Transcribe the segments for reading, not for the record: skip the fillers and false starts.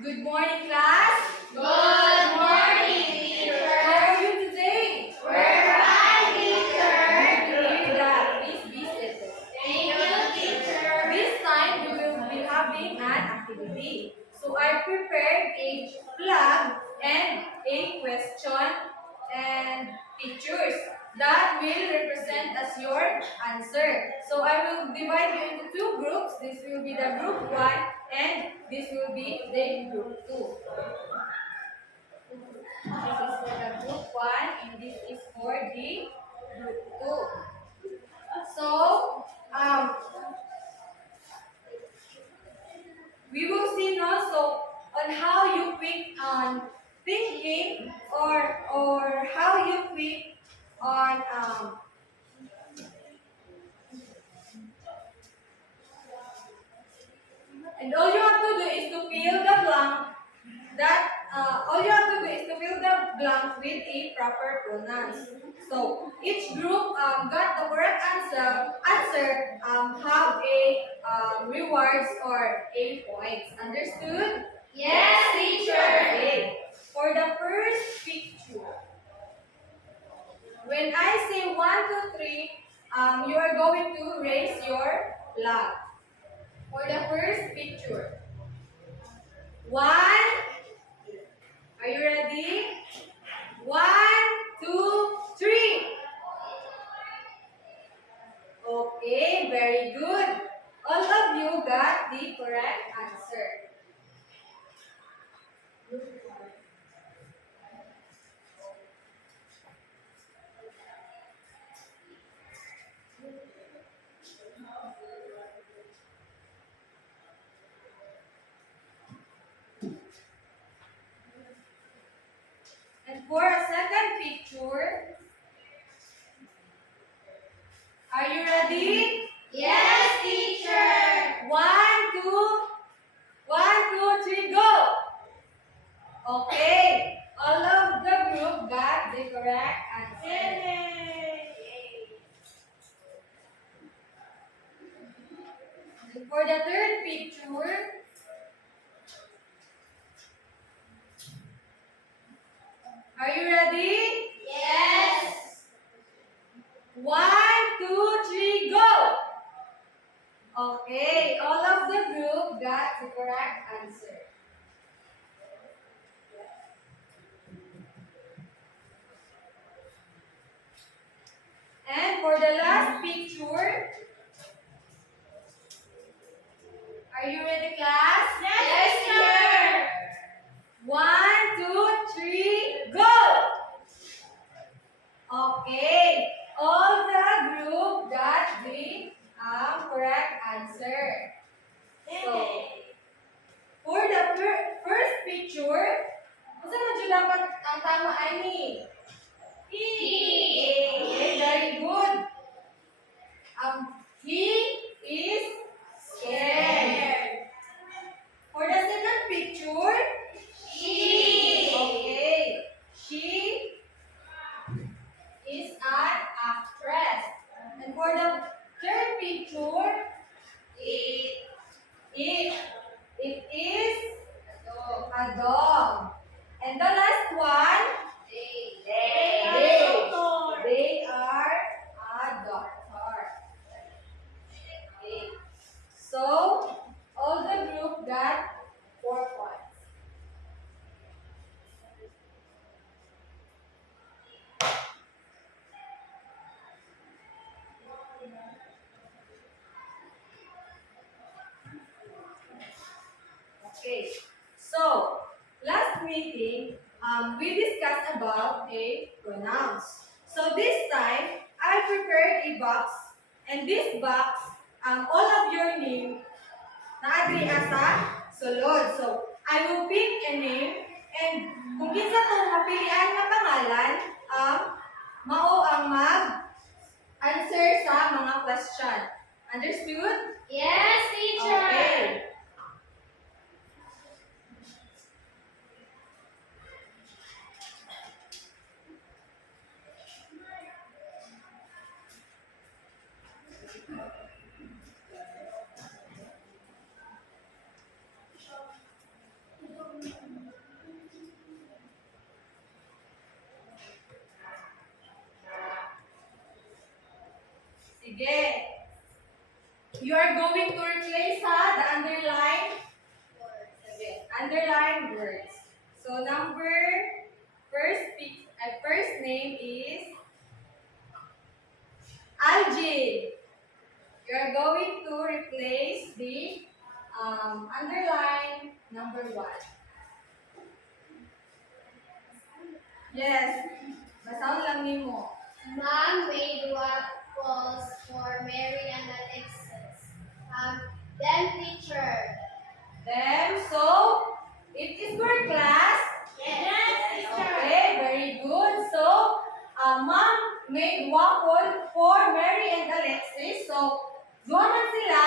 Good morning, class. Good morning, teacher. How are you today? We're fine, teacher. Good that please be seated. Thank you, teacher. This time we will be having an activity. So I prepared a flag and a question and pictures that will represent as your answer. So I will divide you into two groups. This will be the group 1 and this will be the group 2. This is for the group 1 and this is for the group 2. So, we will see also on how you quick on thinking or how you quick on and all you have to do is to fill the blank that all you have to do is to fill the blank with a proper pronouns. So each group got the correct answer have a rewards or a points. Understood? Yes, teacher. Okay. For the first picture, when I say 1, 2, 3, you are going to raise your flag. For the first picture, 1. Are you ready? 1, 2, 3. Okay, very good. All of you got the correct answer. And for a second picture, are you ready? Yes, teacher. 1, 2, 1, 2, 3, go! Okay, all of the group got the correct answer. And for the third picture, are you ready? Yes. 1, 2, 3, go! Okay, all of the group got the correct answer. And for the last picture, are you ready, class? Yes, teacher. 1, 2, 3, go! Okay, all the group got the correct answer. So, for the first picture, kung saan mo dapat ang tama ay ni? Okay, very good. He is scared. For the second picture, okay, she is an actress. And for the third picture, it is a dog. And the last one, they are a doctor. Okay. So all the group got 4 points. Okay. So last meeting, we discussed about a pronouns. So this time, I prepared a box, and this box, all of your name na-agree sa sulod. So, I will pick a name, and kung kinsa itong mapilian na pangalan, mao ang mag-answer sa mga question. Understood? Yes, teacher. Okay. you are going to replace the underline words. So first name is Aljin. You are going to replace the underline number 1. Yes. Basahin lang nimo. Mom made waffles for Mary and Alexis. Then teacher. Then, so, it is for class. Yes, teacher. Okay, very good. So, Mom made waffle for Mary and Alexis. So, doon man sila,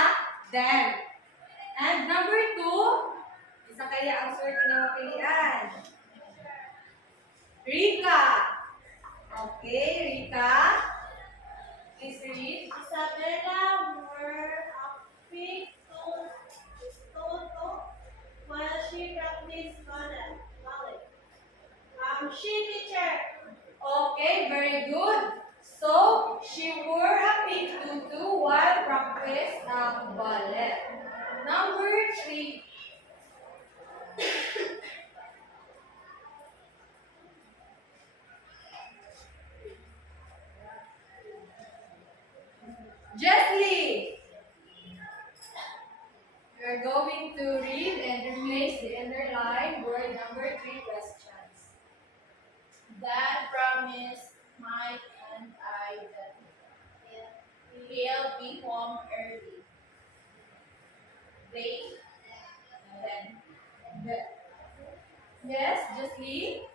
then. And number 2, isa kaya ang swerte na mapilian. Rika. Okay, Rika. Please read. Isabella wore a pink toto while she practiced ballet. She teacher. Okay, very good. So, she wore a pink tutu while practice ballet. Number 3. Jesly. We are going to read and replace the underlined word number 3 questions. Dad promised Mike and I that he'll be home early. They then Yes, Jesly.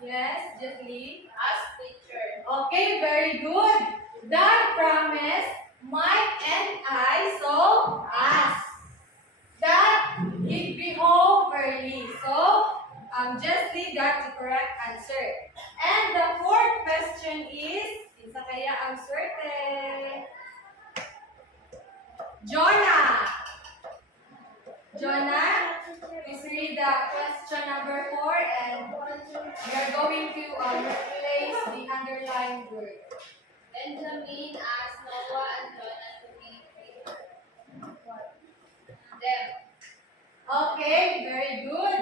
Yes, Jesly. asked teacher. Okay, very good. Dad promised Mike and I, so ask. That he'd be home early. So, Jesly got the correct answer. And the 4th question is, isa kaya ang swerte? Jonah. Jonah, please read the question number 4 and we are going to replace the underlined word. Benjamin asked Noah and Jonah to be them. Okay, very good.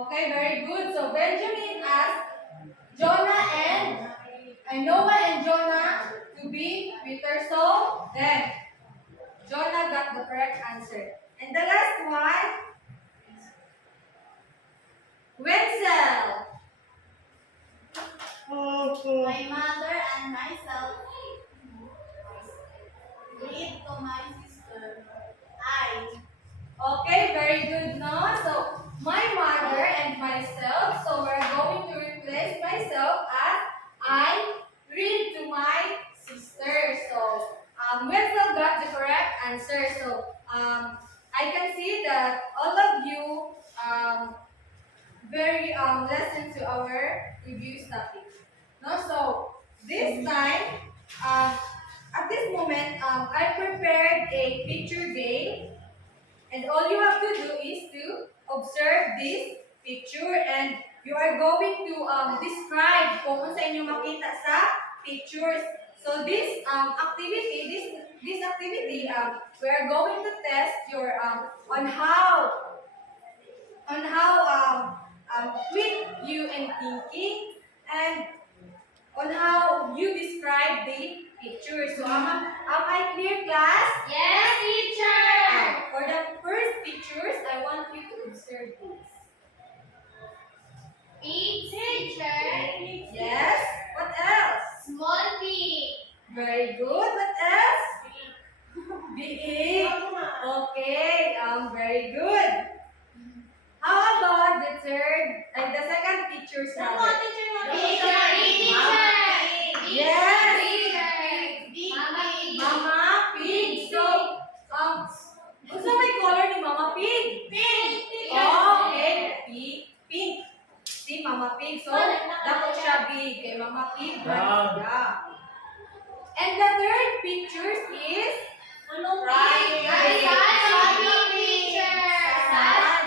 Okay, very good. So Benjamin asked Noah and Jonah to be Peter. So then Jonah got the correct answer. And the last one, Wenzel. My mother and myself read to my sister. Okay, very good, no? So my mother and myself. So we're going to replace myself as I read to my sister. So Wenzel got the correct answer. So I can see that all of you very listen to our review topic. No, so this time, at this moment, I prepared a picture game, and all you have to do is to observe this picture, and you are going to describe kung ano sa inyo makita sa pictures. So this activity, we are going to test your on how quick you in thinking and on how you describe the picture. So am I clear, class? Yes, teacher. For the first pictures, I want you to observe this. Big teacher. Yes. What else? Small pig. Very good. What else? Big. Okay. Very good. How about the second picture? Teacher. Yes. Mama pig. Mama Pig. So, gusto may color ni Mama Pig? Pink. Oh, okay. Pink. Si Mama Pig. So, dapat siya big. Kay Mama Pig. Yeah. And the third picture is Right. Teacher. Saan?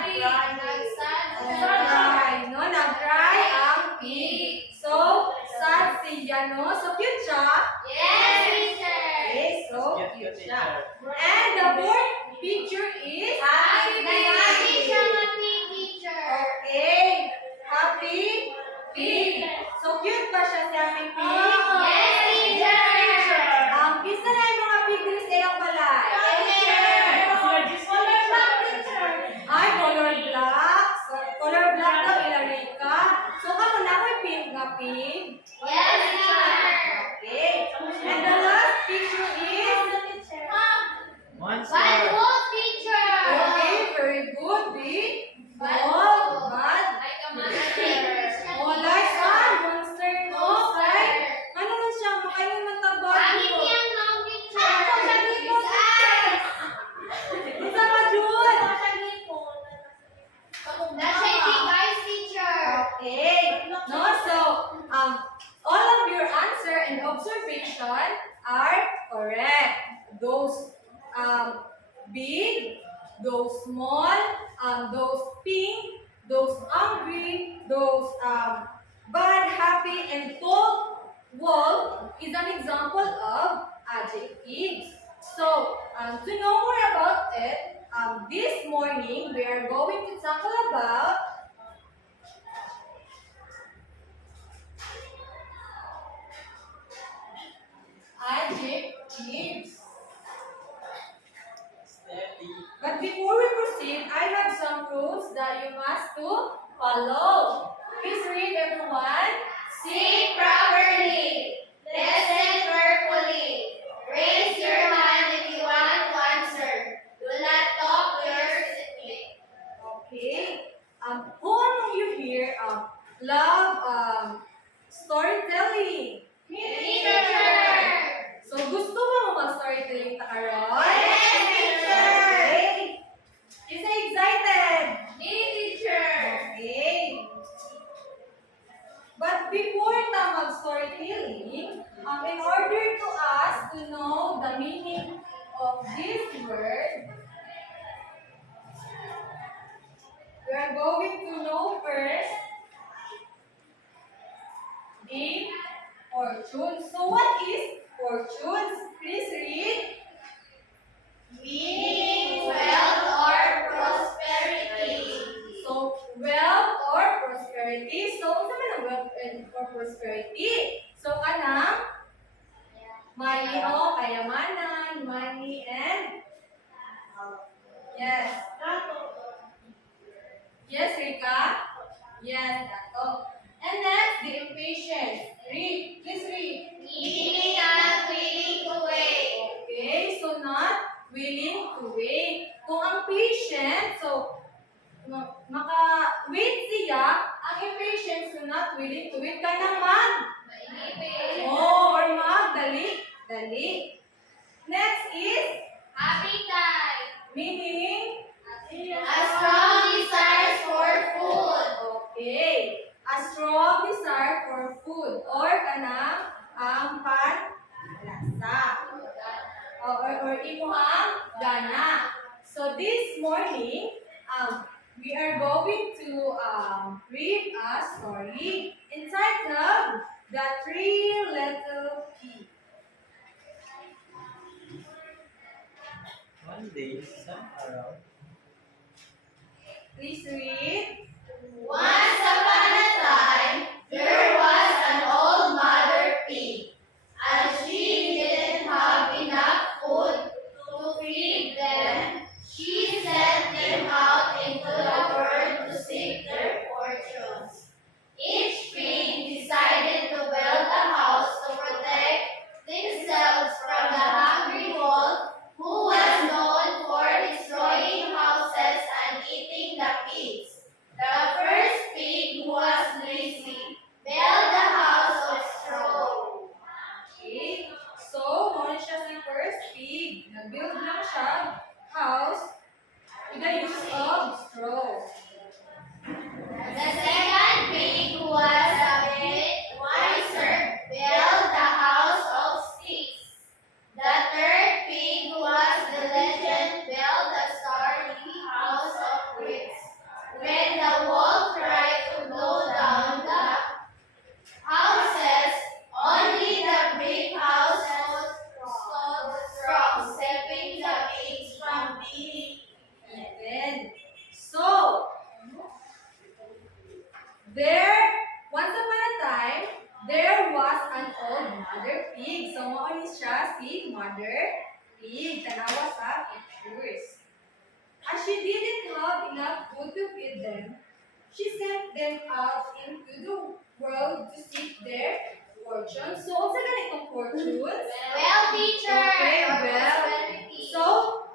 question are correct. Those big, those small, those pink, those hungry, those bad, happy, and cold wolf is an example of adjectives. So, to know more about it, this morning we are going to tackle about adjectives. But before we proceed, I have some rules that you must to follow. Please read, everyone. Speak properly. Listen carefully. Raise your hand if you want to answer. Do not talk to your seatmate. Okay. Who among you here love storytelling? Teacher. So gusto mo mag-storytelling ta karon? Yes, teacher. Okay. Is excited? Me, teacher. Okay. But before ta mag-storytelling, in order to us to know the meaning of this word, we are going to know first the fortune. So what is fortunes? Please read. Meaning wealth or prosperity. So, wealth or prosperity. So, ano naman ang wealth or prosperity? So, kanang money o kayamanan, money and yes. Yes, Rika? Yes, Dato. And next, the impatience. Read. Please read. Meaning not willing to wait. Okay, so not willing to wait. Kung ang patient, so maka-wait siya, ang impatient, so not willing to wait ka naman. Mainitin. Oh, or mag-dali. Dali. Next is Appetite. meaning A strong desire for food. okay. A strong desire for food or kanang ang panlasa. Or imuhang gana. So this morning, we are going to read a story entitled The Three Little Pigs. One day, some around, Please read. Once upon a time, there was an old mother pig, and she didn't have enough food to feed them. She sent them out into the world to seek their fortunes. Each pig decided to build a house to protect themselves from the hungry wolf who was known for destroying houses and eating the pigs. The first pig, who was lazy, built a house of straw. Okay. So, muna siya sa first pig. Nag-build lang siya house with the use of straw. The second pig, who was a bit wiser, built a house of sticks. The third pig, who was diligent, built a sturdy house of bricks. When the wolf tried to blow down the houses, only the brick house stood strong, saving the pigs from being And then, so, once upon a time, there was an old mother pig. So, mo siya si mother pig. Tanawa sa pictures. As she didn't have enough food to feed them, she sent them out into the world to seek their fortune. So, sa ganitong fortunes, well, teacher. Okay, or well. prosperity. so,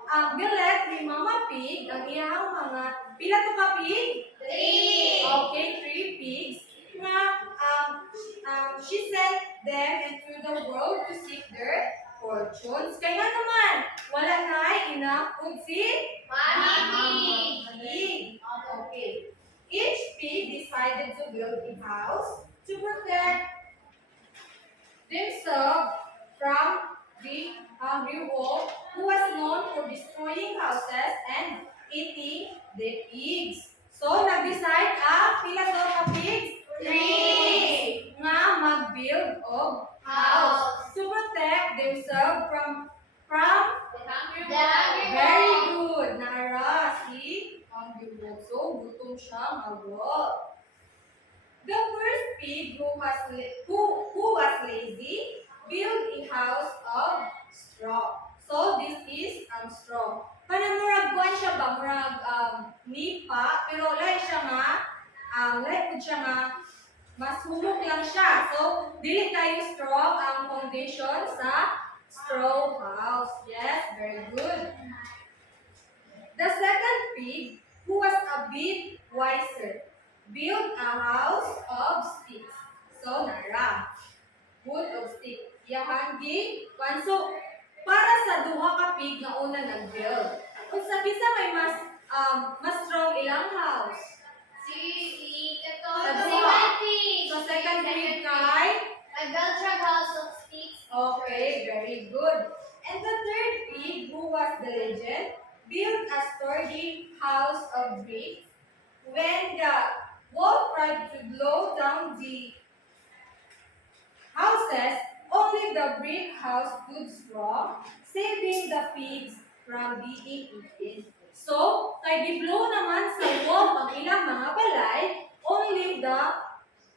ang gilet ni Mama Pig, ang iyang mga, pila to ka pig? 3. Okay, 3 pigs. Na, she sent them into the world to seek their fortunes. Kaya naman, wala na enough food si Mommy Pig. Okay. Each pig decided to build a house to protect themselves from the hungry wolf who was known for destroying houses and eating the pigs. So, nag-decide ang pila to ka pigs? 3. Nga mag-build of House. to protect themselves from The hungry very wolf. good. Naara si hungry wolf. So, gutom siya mag-wolf. The first pig who was lazy built a house of straw. So this is straw. Kanang kuan siya ba murag nipa pero lahi siya nga lahi pud siya nga mas humok lang siya. So dili kayo strong ang foundation sa straw house. Yes, very good. The second pig who was a bit wiser build a house of sticks. So, nara. Wood of stick. Yahan gi. So, para sa duha ka pig na una nag-build. Kung sa bisa may mas strong ilang house. Si Second pig. So, second pig kay. Nag-build siya house of sticks. Okay, very good. And the third pig, who was the legend, built a sturdy house of bricks. When the wolf tried to blow down the houses, only the brick house stood strong, saving the pigs from being eaten. So, kay giblow naman sa wolf ang ilang mga balay, only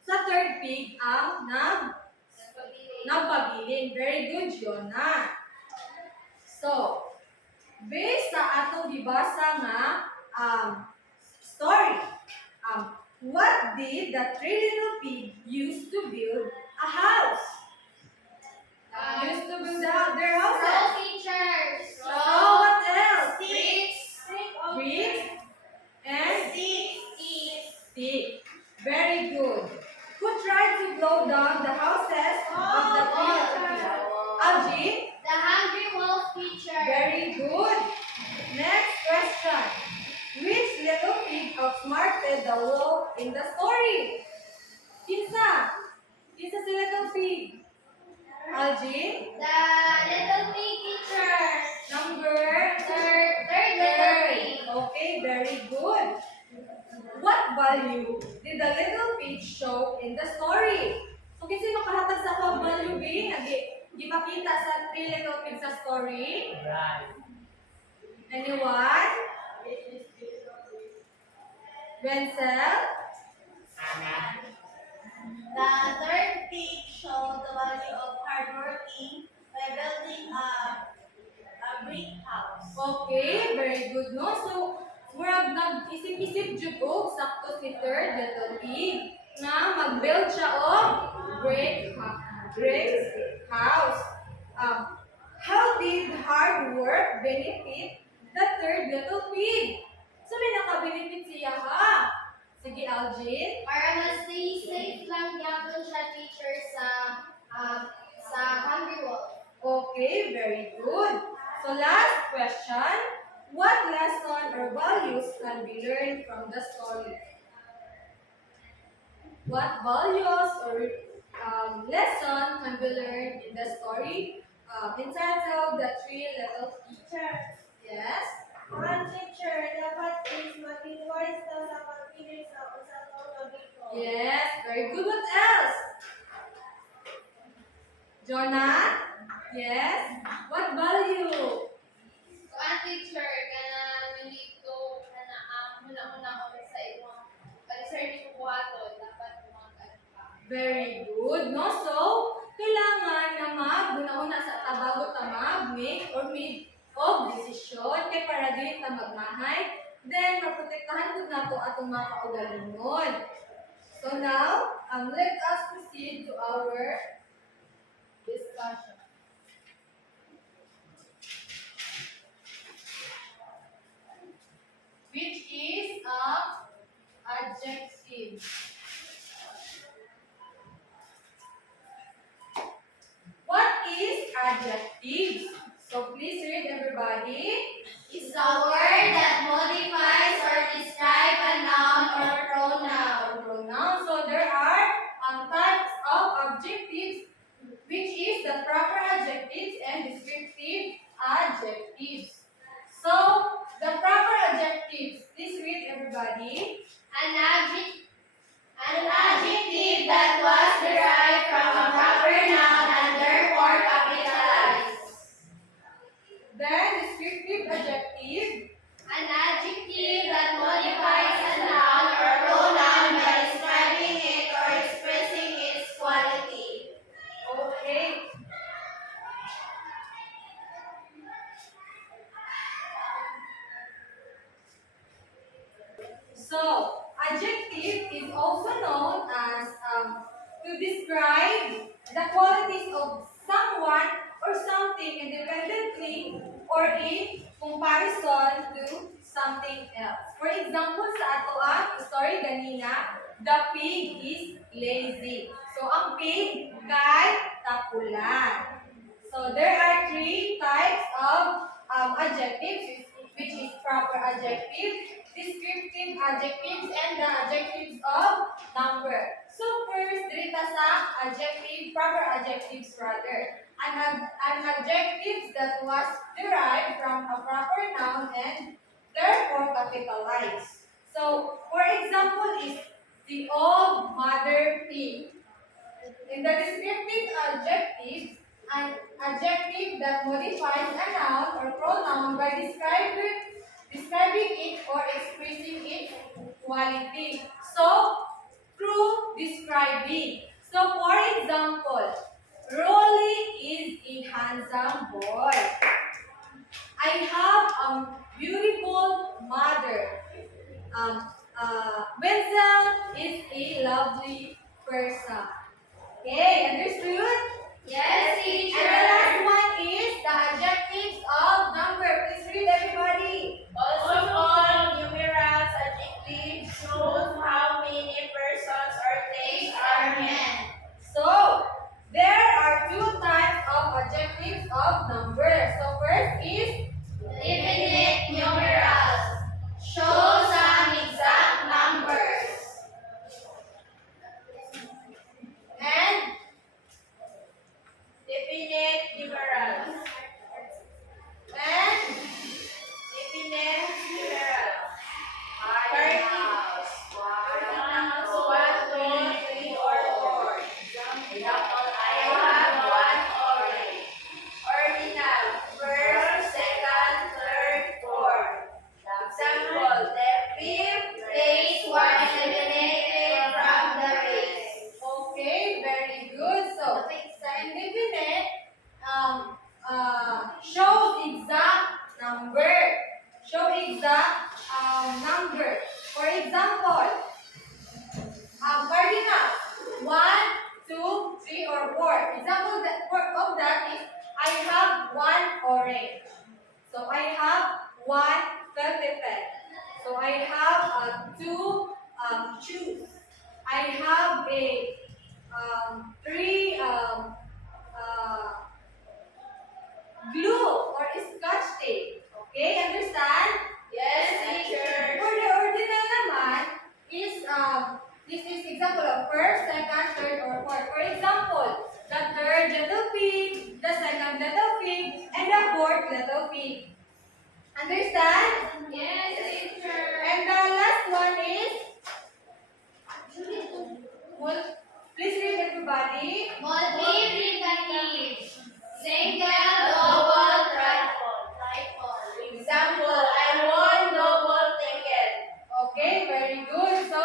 sa third pig ang nagpabilin. Very good, Jonah. So, based sa atong gibasa nga story, what did the three little pig use to build a house? Used to build their houses. Straw features. So what else? Sticks. Bricks and Sticks. stick. Very good. Who tried to blow down the houses of the pig? Algie? The hungry wolf feature. Very good. Next question. Which little pig outsmarted the wolf in the story? Kinsa? Kinsa si little pig? Algie? The little pig teacher. Number Third little pig. Okay, very good. What value did the little pig show in the story? So, kasi makahatag sa akong value being, gipakita sa three little pigs sa story. Right. Anyone? Wenzel? The third pig showed the value of hardworking by building a brick house. Okay, very good, no? So, murag nag-isip-isip jud og sakto si third little pig nga mag-build siya og brick house. How did hard work benefit the third little pig? So, may naka-benefit siya ha? Sige, Algin. Para ma-stay safe lang yapon siya teacher sa hungry wolf. Okay, very good. So, last question. What lesson or values can be learned from the story? What values or lesson can be learned in the story entitled The Three Little Pigs? Yes? Ang teacher, dapat is maging wise daw sa pagpili sa usang autobiko. Yes, very good. What else? Jonah? Yes? What value? So, ang teacher, kana nilito, kana muna-muna ko sa imong pag-sir ni buhaton, dapat kumakan ka. Very good, no? So, kailangan na mag-una sa tabago ta mag-make or made of decision kay para dili ta magmahay. Then, maprotektahan po na to atong mga kaugalingon. So now, let us proceed to our discussion. Which is adjective. What is adjective? So please read everybody. It's a word that modifies or describes a noun or pronoun. So there are types of adjectives, which is the proper adjective adjective is also known as to describe the qualities of someone or something independently or in comparison to something else. For example, sa ato ang story ganina, the pig is lazy. So, ang pig kay tapulan. So, there are three types of adjectives, which is proper adjective, descriptive adjectives, and the adjectives of number. So, first, dito sa adjective, proper adjectives rather. An adjective that was derived from a proper noun and therefore capitalized. So, for example, is the old mother pig. In the descriptive adjective, an adjective that modifies a noun or pronoun by describing it or expressing its quality. So, through describing. So, for example, Rolly is a handsome boy. I have a beautiful mother. Wenzel is a lovely person. Okay, understood? Yes, And teacher. the last one is the adjectives of number. Please read, everybody. Also called numerous adjectives shows how many persons or things are met. So, there are two types of adjectives of number. So, first is Definite numerals. Show some exact numbers. and Definite numerals. and Definite numerals. Cardinals. Cardinals, 1, 2, 3, or 4. Example, I have one orange. Ordinal, first, second, third, fourth. Example, the fifth Place was eliminated from the race. okay, very good. So, sa indefinite shows exact number. Show exact number. For example, cardinal 1, 2, 3, or 4. Example of that is I have one orange. So I have one pen. So I have two shoes. I have a three glue or scotch tape. Okay, understand? Yes, teacher. For the ordinal naman is this is example of first, second, third, or fourth. For example, the third little pig, the second little pig, and the fourth little pig. Understand? Yes, teacher. And the last one is please read everybody. Multiplicative. Single, double, triple. Example, I won double ticket. Okay, very good. So,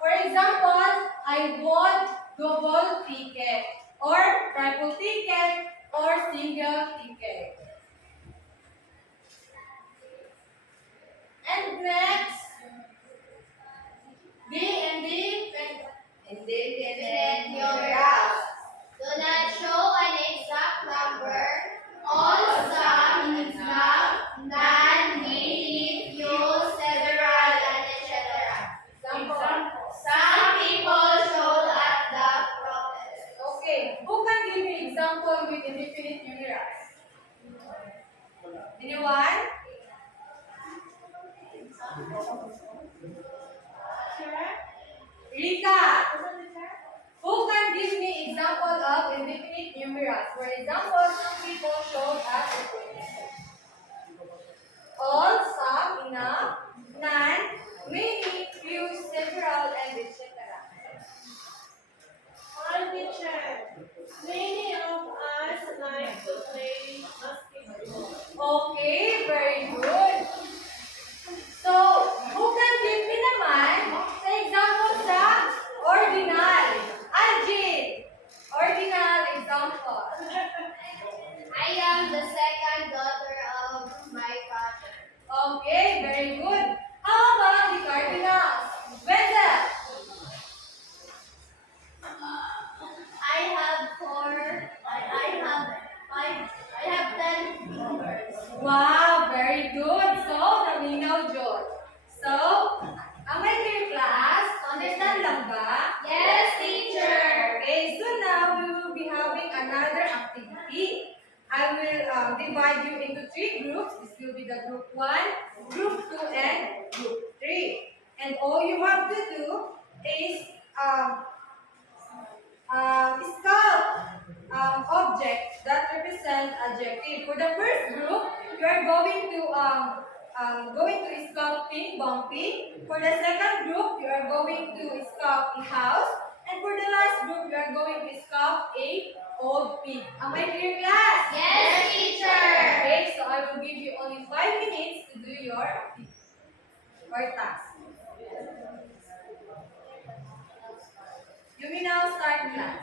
for example, I won double ticket or triple ticket or single ticket. And next, Indefinite numerals. Do not show an exact number. All, some, exact, none, many, few, several, and etc. example. Some people showed at the protest. Okay, who can give me example with indefinite numerals? Anyone? Rita, who can give me example of indefinite numerals? For example, some people showed at the protest. All, some, enough, none, many, few, several, and etc. All teacher. Many of us like to play basketball. Okay, very good. So, who can give me naman sa example sa ordinal? Anjin, ordinal example. I am the second a scout object that represent adjective. For the first group, you are going to scout pink, bumpy. For the second group, you are going to scout a house. And for the last group, you are going to scout a old pig. Am I clear, class? Yes, teacher. Okay, so I will give you only 5 minutes to do your activity or task. You may now start class.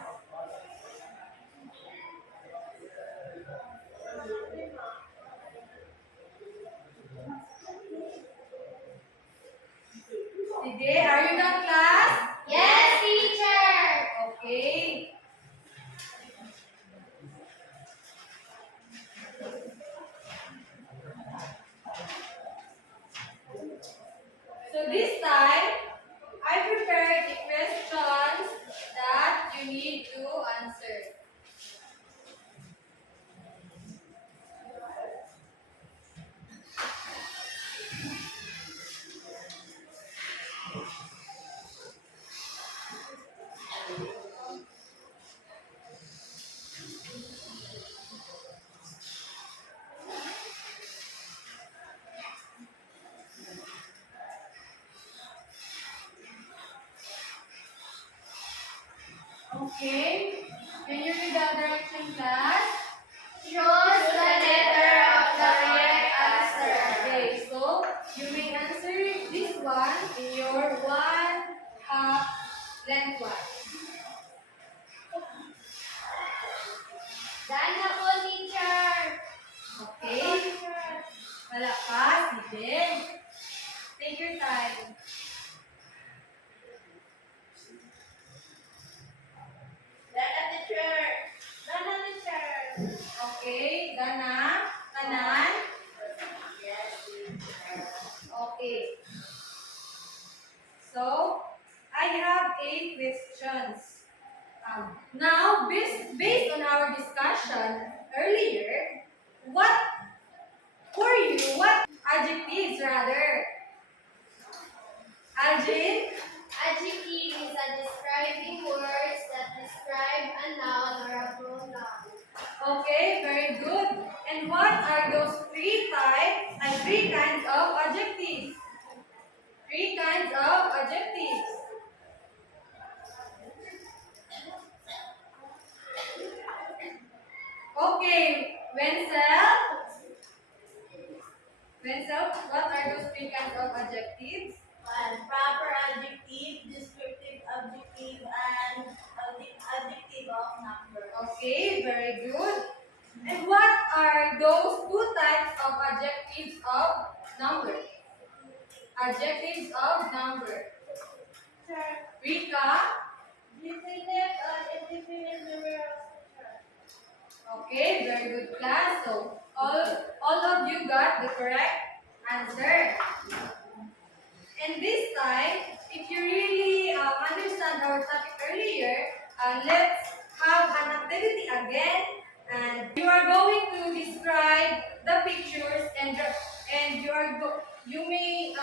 Sige, are you done, class? Yes, teacher. Okay. So this time, I prepared the questions that you need to answer. Okay. Can you read the direction, class? Choose the letter of the correct answer. Okay, so you may answer this one in your 1/2 lengthwise. Done na po, teacher. Okay? Wala pa, sige. Take your time. Dana, teacher. Dana, teacher. Okay, Dana, kanan. Yes, teacher. Okay. So, I have 8 questions. Now, based on our discussion earlier, what adjectives rather? Aljin? Adjective is a describing words that describe a noun or a pronoun. Okay, very good. And what are those 3 kinds of adjectives? 3 kinds of adjectives. Okay, Wenzel, what are those 3 kinds of adjectives? Proper adjective, descriptive adjective, and adjective of number. Okay, very good. And what are those 2 types of adjectives of number? Adjectives of number. Sir, Rika? definite and indefinite numerals. Okay, very good, class. So all of you got the correct answer. And this time, if you really understand our topic earlier, let's have an activity again. And you are going to describe the pictures and you may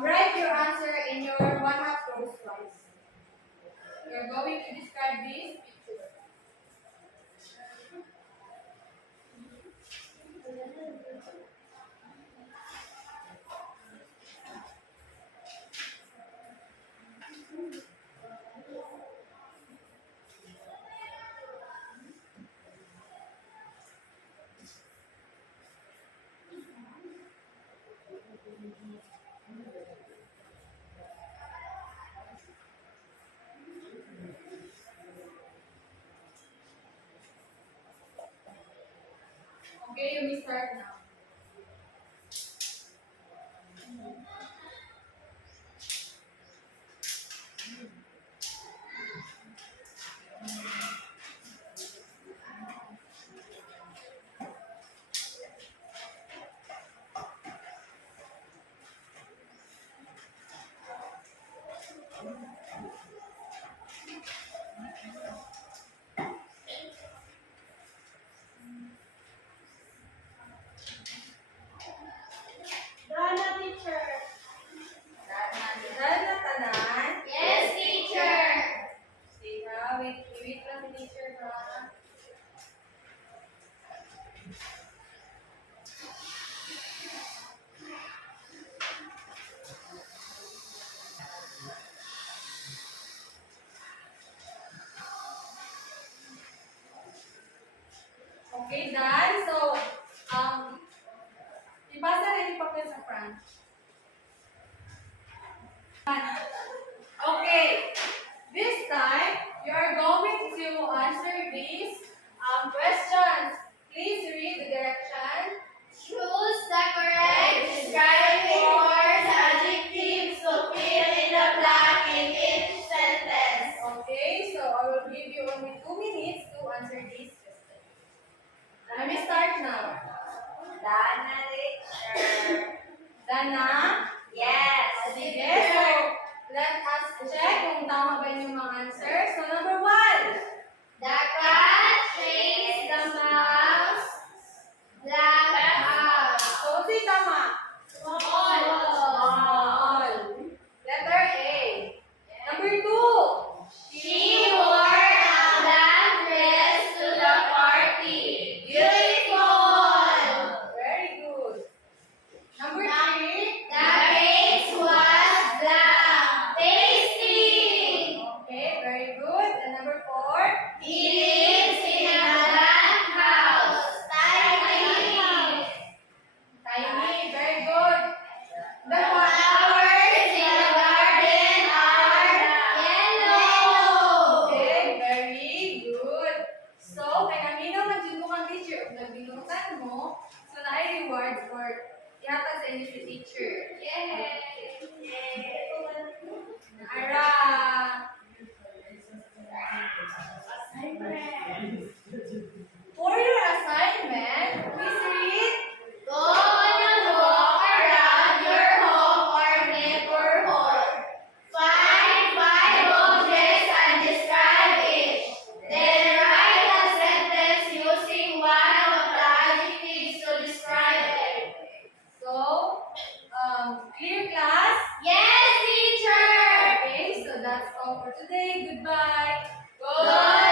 write your answer in your 1/2 rows twice. You are going to describe these pictures. Okay, you may start now. Dana, teacher. Dahil na tanan, check kung tama ba yung mga answer. So, number 1. The cat chased the mouse. Black house. So, si tama. Small. Letter A. Number 2. She wore a black dress to the party. Beautiful. Very good. Number 3. The cake was black. Tasty. Okay, very good. And number 4. He lives in a black house. Tiny. Tiny, very good. The Flowers in the garden are yellow. Okay, very good. So, kaya naminaw man dyan mo kang teacher, kung nagbinutan mo, so na-ay reward for ihatag sa inyo si teacher. Yay. Ara! For your assignment, please read. Go on a walk around your home or neighborhood. Find 5 objects and describe each. Then write a sentence using one of the adjectives to describe it. So, clear class? Yes, teacher. Okay, so that's all for today. Goodbye. Good